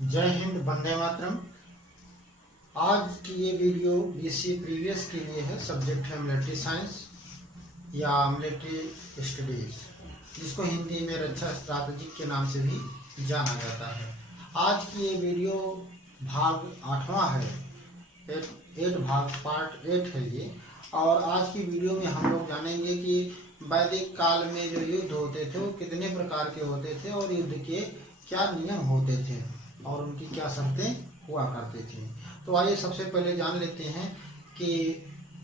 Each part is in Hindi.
जय हिंद, वंदे मातरम। आज की ये वीडियो बीएससी प्रीवियस के लिए है। सब्जेक्ट है मिलिट्री साइंस या मिलिट्री स्टडीज, जिसको हिंदी में रक्षा स्ट्रैटेजी के नाम से भी जाना जाता है। आज की ये वीडियो भाग 8वां है, 8 भाग, पार्ट 8 है ये। और आज की वीडियो में हम लोग जानेंगे कि वैदिक काल में जो युद्ध होते थे वो कितने प्रकार के होते थे और युद्ध के क्या नियम होते थे और उनकी क्या शर्तें हुआ करती थी। तो आइए सबसे पहले जान लेते हैं कि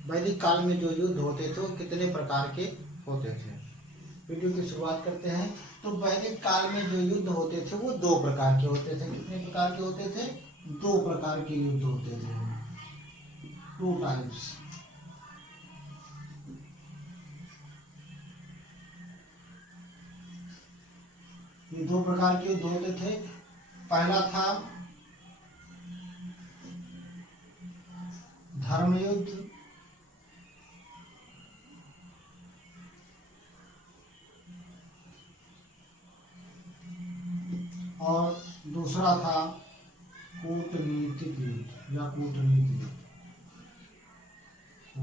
वैदिक काल में जो युद्ध होते थे वो कितने प्रकार के होते थे। वीडियो की शुरुआत करते हैं। तो वैदिक काल में जो युद्ध होते थे वो 2 प्रकार के होते थे। कितने प्रकार के होते थे? 2 प्रकार के युद्ध होते थे, 2 टाइप्स। ये 2 प्रकार के युद्ध होते थे। पहला था धर्म युद्ध और दूसरा था कूटनीतिक युद्ध या कूटनीति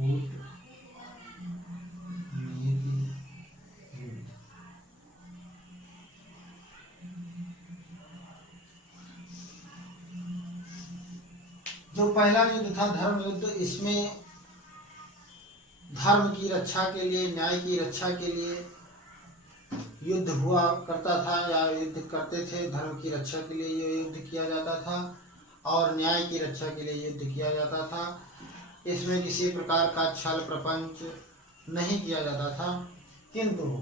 युद्ध। जो पहला युद्ध था धर्म युद्ध, इसमें धर्म की रक्षा के लिए, न्याय की रक्षा के लिए युद्ध हुआ करता था या युद्ध करते थे। धर्म की रक्षा के लिए ये युद्ध किया जाता था और न्याय की रक्षा के लिए युद्ध किया जाता था। इसमें किसी प्रकार का छल प्रपंच नहीं किया जाता था। किंतु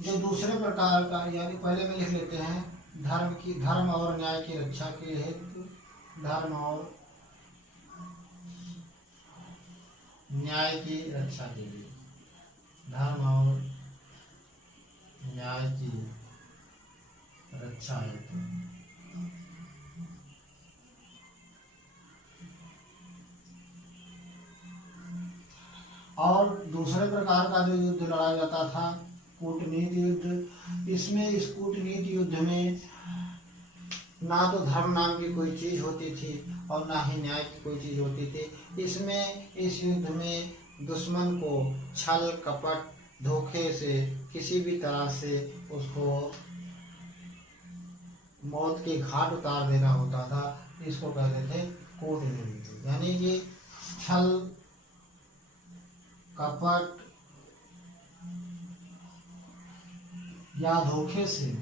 जो दूसरे प्रकार का, यानी पहले में लिख लेते हैं, धर्म और न्याय की रक्षा के हेतु, धर्म और न्याय की रक्षा के लिए, धर्म और न्याय की रक्षा हेतु और दूसरे प्रकार का जो युद्ध लड़ा जाता था कूटनीति युद्ध। इसमें इस कूटनीति युद्ध में ना तो धर्म नाम की कोई चीज होती थी और ना ही न्याय की कोई चीज होती थी। इसमें इस युद्ध में दुश्मन को छल कपट धोखे से किसी भी तरह से उसको मौत के घाट उतार देना होता था। इसको कहते थे कूटनीति, यानी कि छल कपट या धोखे से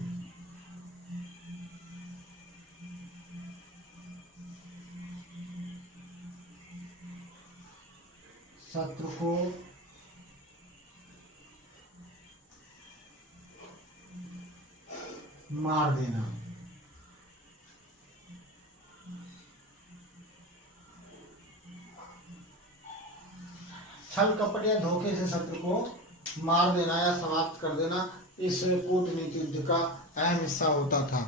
शत्रु को मार देना। छल कपट या धोखे से शत्रु को मार देना या समाप्त कर देना इस कूटनीति युद्ध का अहम हिस्सा होता था।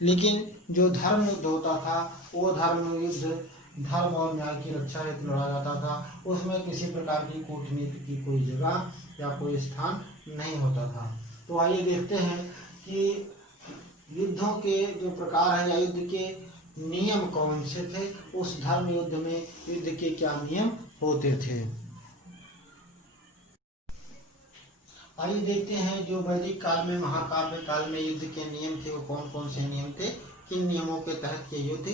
लेकिन जो धर्म युद्ध होता था वो धर्म युद्ध धर्म और न्याय की रक्षा हेतु लड़ा जाता था। उसमें किसी प्रकार की कूटनीति की कोई जगह या कोई स्थान नहीं होता था। तो आइए देखते हैं कि युद्धों के जो प्रकार हैं या युद्ध के नियम कौन से थे। उस धर्म युद्ध में युद्ध के क्या नियम होते थे। आइए देखते हैं जो वैदिक काल में, महाकाव्य काल में युद्ध के नियम थे वो कौन कौन से नियम थे, किन नियमों के तहत ये युद्ध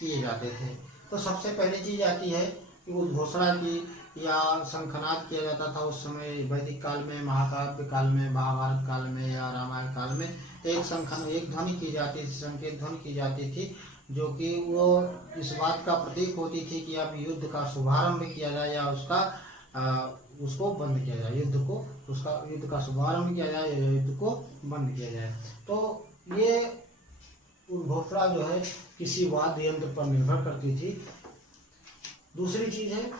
किए जाते थे। तो सबसे पहली चीज आती है कि उद्घोषणा की या शंखनाद किया जाता था उस समय वैदिक काल में, महाकाव्य काल में, महाभारत काल में या रामायण काल में। एक ध्वनि की जाती थी, संकेत ध्वनि की जाती थी, जो कि वो इस बात का प्रतीक होती थी कि अब युद्ध का शुभारंभ किया जाए या उसको बंद किया जाए, युद्ध का शुभारंभ किया जाए या युद्ध को बंद किया जाए। तो ये उद्घोषणा जो है किसी वाद्य यंत्र पर निर्भर करती थी। दूसरी चीज है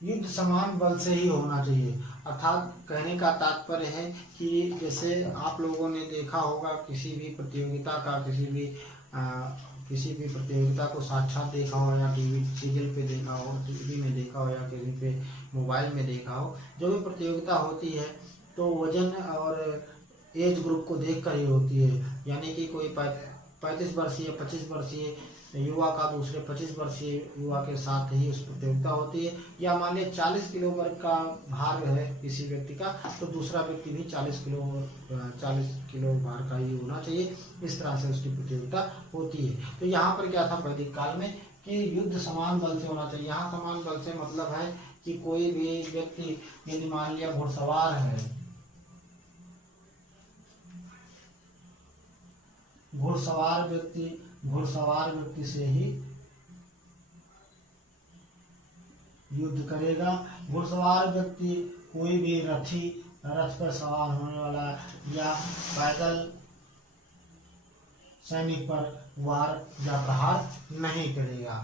युद्ध समान बल से ही होना चाहिए। अर्थात कहने का तात्पर्य है कि जैसे आप लोगों ने देखा होगा किसी भी प्रतियोगिता का, किसी भी प्रतियोगिता को साक्षात देखा हो या टीवी सीरियल पे देखा हो, टीवी में देखा हो या कहीं पे मोबाइल में देखा हो, जो भी प्रतियोगिता होती है तो वजन और एज ग्रुप को देख कर ही होती है। यानी कि कोई 35 वर्षीय 25 वर्षीय युवा का दूसरे 25 वर्षीय युवा के साथ ही उस प्रतियोगिता होती है। या मान लिया 40 किलो वर्ग का भार है किसी व्यक्ति का, तो दूसरा व्यक्ति भी 40 किलो भार का ही होना चाहिए। इस तरह से उसकी प्रतियोगिता होती है। तो यहाँ पर क्या था वैदिक काल में कि युद्ध समान बल से होना चाहिए। यहाँ समान बल से मतलब है कि कोई भी व्यक्ति यदि मान लिया घुड़सवार है, घुड़सवार व्यक्ति से ही युद्ध करेगा। घुड़सवार व्यक्ति कोई भी रथ पर सवार होने वाला या पैदल सैनिक पर वार या प्रहार नहीं करेगा।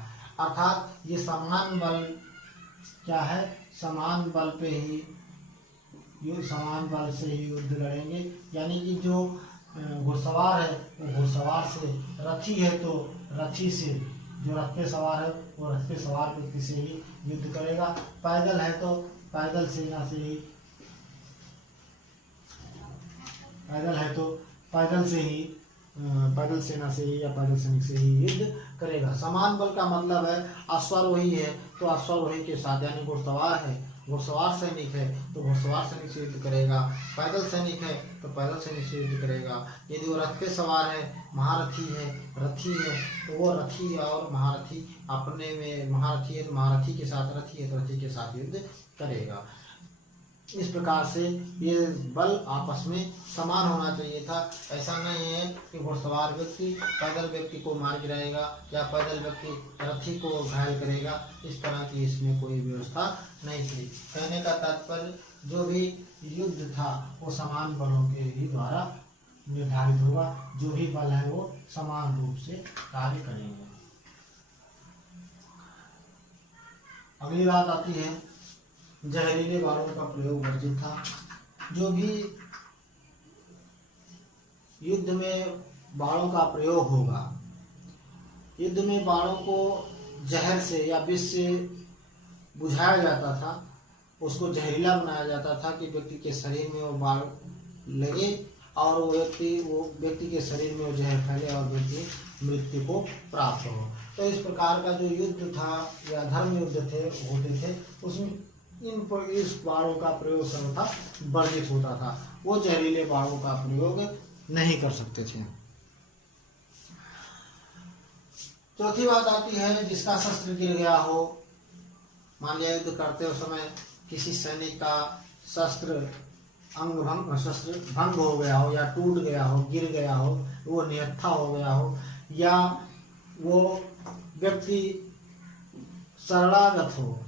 अर्थात ये समान बल क्या है, समान बल पे ही समान बल से ही युद्ध लड़ेंगे। यानी कि जो घुड़सवार है वो घुड़सवार से, रथी है तो रथी से, जो रथ पे सवार है वो रथ पे सवार व्यक्ति से ही युद्ध करेगा। पैदल है तो पैदल सेना से ही, पैदल सेना से ही या पैदल सैनिक से ही युद्ध करेगा। समान बल का मतलब है अश्वारोही है तो अश्वारोही के साथ, यानी घुड़सवार है, घुड़सवार सैनिक है तो घुड़सवार सैनिक से युद्ध करेगा। पैदल सैनिक है तो पैदल सैनिक से युद्ध करेगा। यदि वो रथ पे सवार है, महारथी है, रथी है, तो वो रथी और महारथी अपने में, महारथी है तो महारथी के साथ, रथी है तो रथी के साथ युद्ध करेगा। इस प्रकार से ये बल आपस में समान होना चाहिए था। ऐसा नहीं है कि घुड़सवार व्यक्ति पैदल व्यक्ति को मार गिराएगा या पैदल व्यक्ति रथी को घायल करेगा। इस तरह की इसमें कोई व्यवस्था नहीं थी। कहने का तात्पर्य जो भी युद्ध था वो समान बलों के ही द्वारा निर्धारित होगा। जो भी बल है वो समान रूप से कार्य करेंगे। अगली बात आती है जहरीले बाणों का प्रयोग वर्जित था। जो भी युद्ध में बाणों का प्रयोग होगा, युद्ध में बाणों को जहर से या विष से बुझाया जाता था, उसको जहरीला बनाया जाता था कि व्यक्ति के शरीर में वो बाण लगे और वो व्यक्ति के शरीर में वो जहर फैले और व्यक्ति मृत्यु को प्राप्त हो। तो इस प्रकार का जो युद्ध था या धर्म युद्ध होते थे उसमें इस बाणों का प्रयोग सर्वथा वर्जित होता था। वो जहरीले बाणों का प्रयोग नहीं कर सकते थे। चौथी बात आती है जिसका शस्त्र गिर गया हो। मान लिया युद्ध करते समय किसी सैनिक का शस्त्र भंग हो गया हो या टूट गया हो, गिर गया हो, वो निहत्था हो गया हो, या वो व्यक्ति शरणागत हो,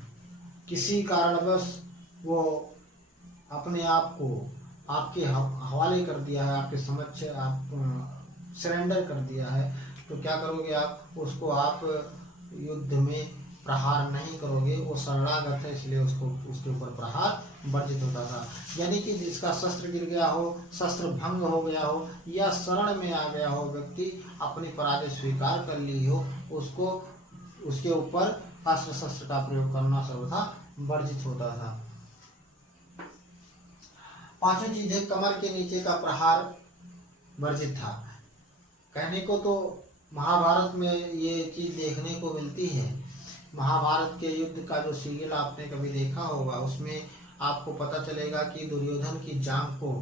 किसी कारणवश वो अपने आप को आपके हवाले कर दिया है, आपके समक्ष आप सरेंडर कर दिया है, तो क्या करोगे आप? उसको आप युद्ध में प्रहार नहीं करोगे। वो शरणागत है इसलिए उसके ऊपर प्रहार वर्जित होता था। यानी कि जिसका शस्त्र गिर गया हो, शस्त्र भंग हो गया हो या शरण में आ गया हो, व्यक्ति अपनी पराजय स्वीकार कर ली हो, उसके ऊपर अस्त्र शस्त्र का प्रयोग करना सर्वथा वर्जित होता था। पांचवी चीज है कमर के नीचे का प्रहार वर्जित था। कहने को तो महाभारत में ये चीज देखने को मिलती है। महाभारत के युद्ध का जो सीरियल आपने कभी देखा होगा उसमें आपको पता चलेगा कि दुर्योधन की जांघ को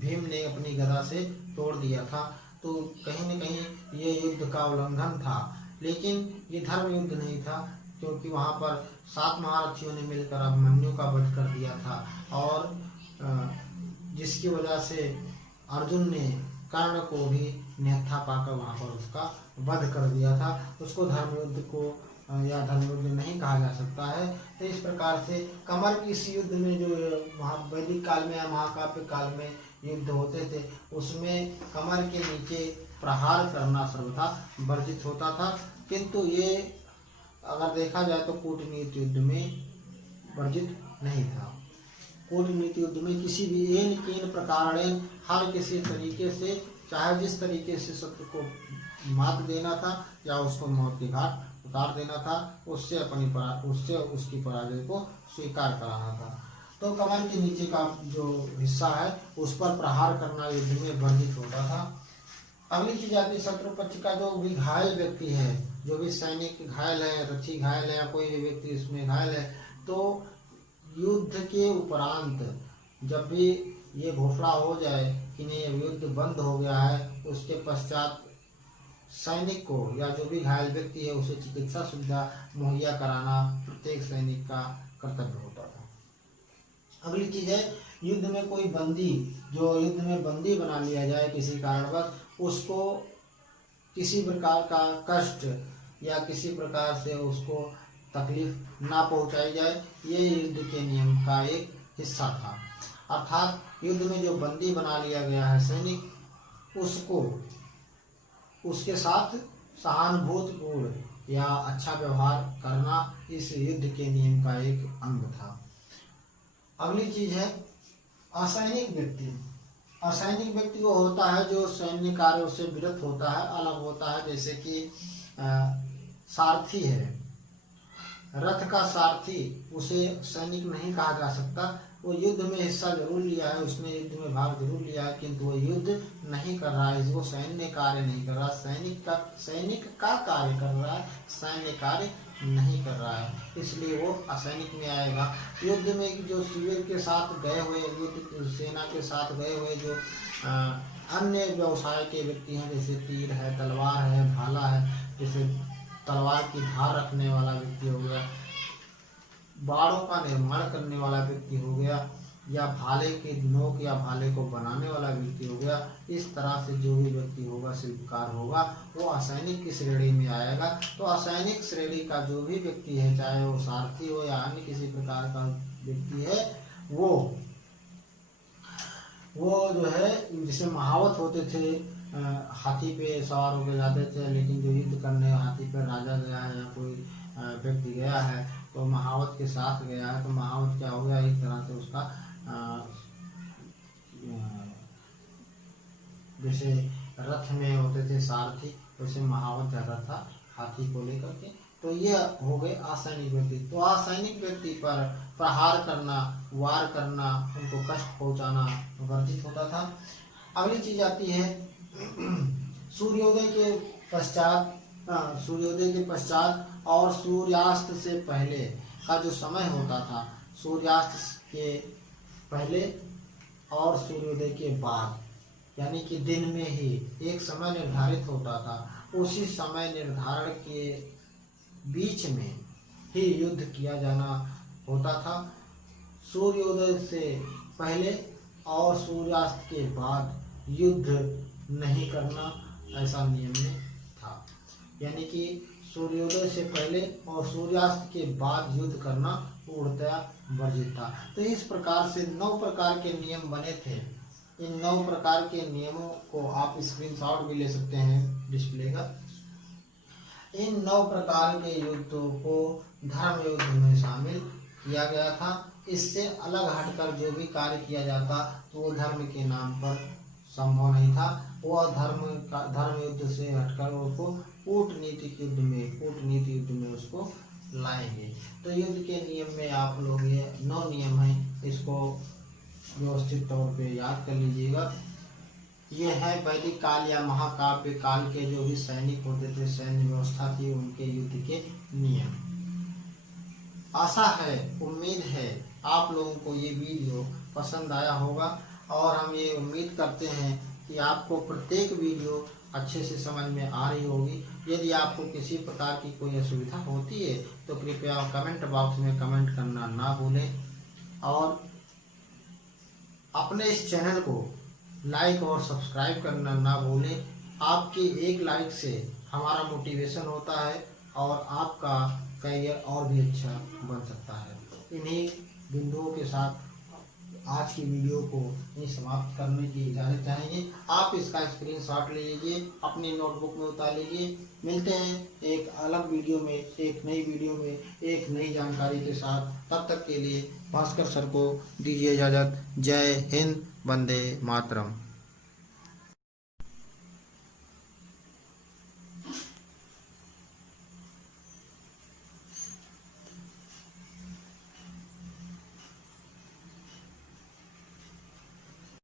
भीम ने अपनी गदा से तोड़ दिया था। तो कहीं न कहीं ये युद्ध का उल्लंघन था, लेकिन ये धर्म युद्ध नहीं था, क्योंकि वहाँ पर 7 महारथियों ने मिलकर अभिमन्यु का वध कर दिया था और जिसकी वजह से अर्जुन ने कर्ण को भी निहत्था पाकर वहाँ पर उसका वध कर दिया था। उसको धर्म युद्ध को या धर्म युद्ध नहीं कहा जा सकता है। तो इस प्रकार से कमर की इस युद्ध में जो वैदिक काल में या महाकाव्य काल में युद्ध होते थे उसमें कमर के नीचे प्रहार करना सर्वथा वर्जित होता था। किंतु ये अगर देखा जाए तो कूटनीति युद्ध में वर्जित नहीं था। कूटनीति युद्ध में किसी भी एन केन प्रकारेण हर किसी तरीके से, चाहे जिस तरीके से शत्रु को मात देना था या उसको मौत के घाट उतार देना था, उससे उसकी पराजय को स्वीकार कराना था। तो कमर के नीचे का जो हिस्सा है उस पर प्रहार करना युद्ध में वर्जित होता था। अगली चीज आती है शत्रु पक्ष का जो भी घायल व्यक्ति है, जो भी सैनिक घायल है, रथी घायल है या कोई भी व्यक्ति इसमें घायल है, तो युद्ध के उपरांत जब भी ये घोषणा हो जाए कि नहीं युद्ध बंद हो गया है, उसके पश्चात सैनिक को या जो भी घायल व्यक्ति है उसे चिकित्सा सुविधा मुहैया कराना प्रत्येक सैनिक का कर्तव्य होता था। अगली चीज है युद्ध में कोई बंदी, जो युद्ध में बंदी बना लिया जाए किसी कारणवश, उसको किसी प्रकार का कष्ट या किसी प्रकार से उसको तकलीफ ना पहुंचाई जाए, ये युद्ध के नियम का एक हिस्सा था। अर्थात युद्ध में जो बंदी बना लिया गया है सैनिक, उसको उसके साथ सहानुभूतिपूर्ण या अच्छा व्यवहार करना इस युद्ध के नियम का एक अंग था। अगली चीज है असैनिक व्यक्ति। असैनिक व्यक्ति वो होता है जो सैन्य कार्यों से विरत होता है, अलग होता है। जैसे कि सारथी है, रथ का सारथी, उसे सैनिक नहीं कहा जा सकता। वो युद्ध में हिस्सा जरूर लिया है, उसने युद्ध में भाग जरूर लिया है, किंतु वो युद्ध नहीं कर रहा है, वो सैन्य कार्य नहीं कर रहा। सैनिक का कार्य कर रहा है, सैन्य कार्य नहीं कर रहा है, इसलिए वो असैनिक में आएगा। युद्ध में जो शिविर के साथ गए हुए, युद्ध सेना के साथ गए हुए जो अन्य व्यवसाय के व्यक्ति हैं, जैसे तीर है, तलवार है, भाला है, जैसे तलवार की धार रखने वाला व्यक्ति हो गया, बाड़ों का निर्माण करने वाला व्यक्ति हो गया, या भाले के नोक या भाले को बनाने वाला व्यक्ति हो गया। इस तरह से जो भी व्यक्ति होगा, शिल्पकार होगा, वो असैनिक की श्रेणी में आएगा। तो असैनिक श्रेणी का जो भी व्यक्ति है, चाहे वो सारथी हो या अन्य किसी प्रकार का व्यक्ति है, वो जो है, जैसे महावत होते थे, हाथी पे सवार होकर जाते थे, लेकिन जो युद्ध करने हाथी पर राजा गया है या कोई व्यक्ति गया है तो महावत के साथ गया है, तो महावत क्या हो गया, एक तरह से उसका जैसे रथ में होते थे सारथी, वैसे महावत जाता था हाथी को लेकर के। तो ये हो गए असैनिक व्यक्ति। तो असैनिक व्यक्ति पर प्रहार करना, वार करना, उनको कष्ट पहुंचाना वर्जित होता था। अगली चीज आती है सूर्योदय के पश्चात और सूर्यास्त से पहले का जो समय होता था, सूर्यास्त के पहले और सूर्योदय के बाद, यानी कि दिन में ही एक समय निर्धारित होता था। उसी समय निर्धारण के बीच में ही युद्ध किया जाना होता था। सूर्योदय से पहले और सूर्यास्त के बाद युद्ध नहीं करना, ऐसा नियम में था। यानी कि सूर्योदय से पहले और सूर्यास्त के बाद युद्ध करना पूर्णतया वर्जित था। तो इस प्रकार से 9 प्रकार के नियम बने थे। इन 9 प्रकार के नियमों को आप स्क्रीनशॉट भी ले सकते हैं डिस्प्ले का। इन 9 प्रकार के युद्धों को धर्म युद्ध में शामिल किया गया था। इससे अलग हटकर जो भी कार्य किया जाता तो वो धर्म के नाम पर संभव नहीं था। वह धर्म युद्ध से हटकर उसको कूटनीतिक युद्ध में उसको लाएंगे। तो युद्ध के नियम में आप लोग ये 9 नियम हैं, इसको व्यवस्थित तौर पे याद कर लीजिएगा। ये है वैदिक काल या महाकाव्य काल के जो भी सैनिक होते थे, सैन्य व्यवस्था थी, उनके युद्ध के नियम। आशा है, उम्मीद है आप लोगों को ये वीडियो पसंद आया होगा, और हम ये उम्मीद करते हैं कि आपको प्रत्येक वीडियो अच्छे से समझ में आ रही होगी। यदि आपको किसी प्रकार की कोई असुविधा होती है तो कृपया कमेंट बॉक्स में कमेंट करना ना भूलें, और अपने इस चैनल को लाइक और सब्सक्राइब करना ना भूलें। आपकी एक लाइक से हमारा मोटिवेशन होता है और आपका करियर और भी अच्छा बन सकता है। इन्हीं बिंदुओं के साथ आज की वीडियो को समाप्त करने की इजाज़त चाहेंगे। आप इसका स्क्रीनशॉट ले लीजिए, अपनी नोटबुक में उतार लीजिए। मिलते हैं एक अलग वीडियो में, एक नई वीडियो में, एक नई जानकारी के साथ। तब तक के लिए भास्कर सर को दीजिए इजाज़त। जय हिंद, वंदे मातरम।